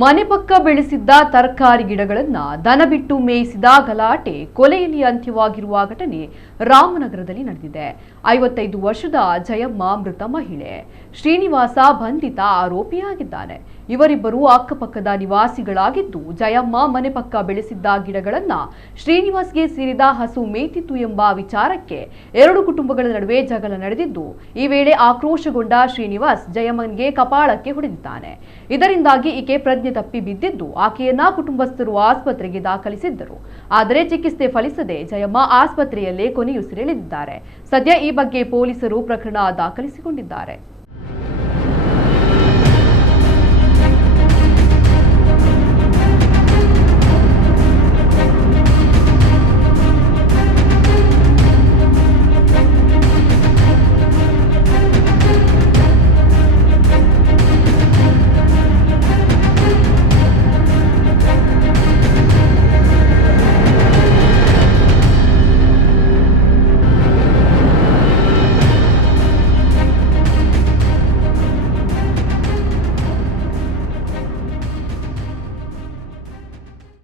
ಮನೆ ಪಕ್ಕ ಬೆಳೆಸಿದ್ದ ತರಕಾರಿ ಗಿಡಗಳನ್ನು ದನ ಬಿಟ್ಟು ಮೇಯಿಸಿದ ಗಲಾಟೆ ಕೊಲೆಯಲ್ಲಿ ಅಂತ್ಯವಾಗಿರುವ ಘಟನೆ ರಾಮನಗರದಲ್ಲಿ ನಡೆದಿದೆ. 55 ವರ್ಷದ ಜಯಮ್ಮ ಮೃತ ಮಹಿಳೆ. ಶ್ರೀನಿವಾಸ ಬಂಧಿತ ಆರೋಪಿಯಾಗಿದ್ದಾನೆ. ಇವರಿಬ್ಬರು ಅಕ್ಕಪಕ್ಕದ ನಿವಾಸಿಗಳಾಗಿದ್ದು, ಜಯಮ್ಮ ಮನೆ ಪಕ್ಕ ಬೆಳೆಸಿದ್ದ ಗಿಡಗಳನ್ನು ಶ್ರೀನಿವಾಸ್ಗೆ ಸೇರಿದ ಹಸು ಮೇಯ್ತಿತ್ತು ಎಂಬ ವಿಚಾರಕ್ಕೆ ಎರಡು ಕುಟುಂಬಗಳ ನಡುವೆ ಜಗಳ ನಡೆದಿದ್ದು, ಈ ವೇಳೆ ಆಕ್ರೋಶಗೊಂಡ ಶ್ರೀನಿವಾಸ್ ಜಯಮ್ಮನ್ಗೆ ಕಪಾಳಕ್ಕೆ ಹೊಡೆದಿದ್ದಾನೆ. ಇದರಿಂದಾಗಿ ಈಕೆ ಪ್ರಜ್ಞೆ ತಪ್ಪಿ ಬಿದ್ದಿದ್ದು, ಆಕೆಯನ್ನ ಕುಟುಂಬಸ್ಥರು ಆಸ್ಪತ್ರೆಗೆ ದಾಖಲಿಸಿದ್ದರು. ಆದರೆ ಚಿಕಿತ್ಸೆ ಫಲಿಸದೆ ಜಯಮ್ಮ ಆಸ್ಪತ್ರೆಯಲ್ಲೇ ಕೊನೆಯುಸಿರೆಳೆದಿದ್ದಾರೆ. ಸದ್ಯ ಈ ಬಗ್ಗೆ ಪೊಲೀಸರು ಪ್ರಕರಣ ದಾಖಲಿಸಿಕೊಂಡಿದ್ದಾರೆ.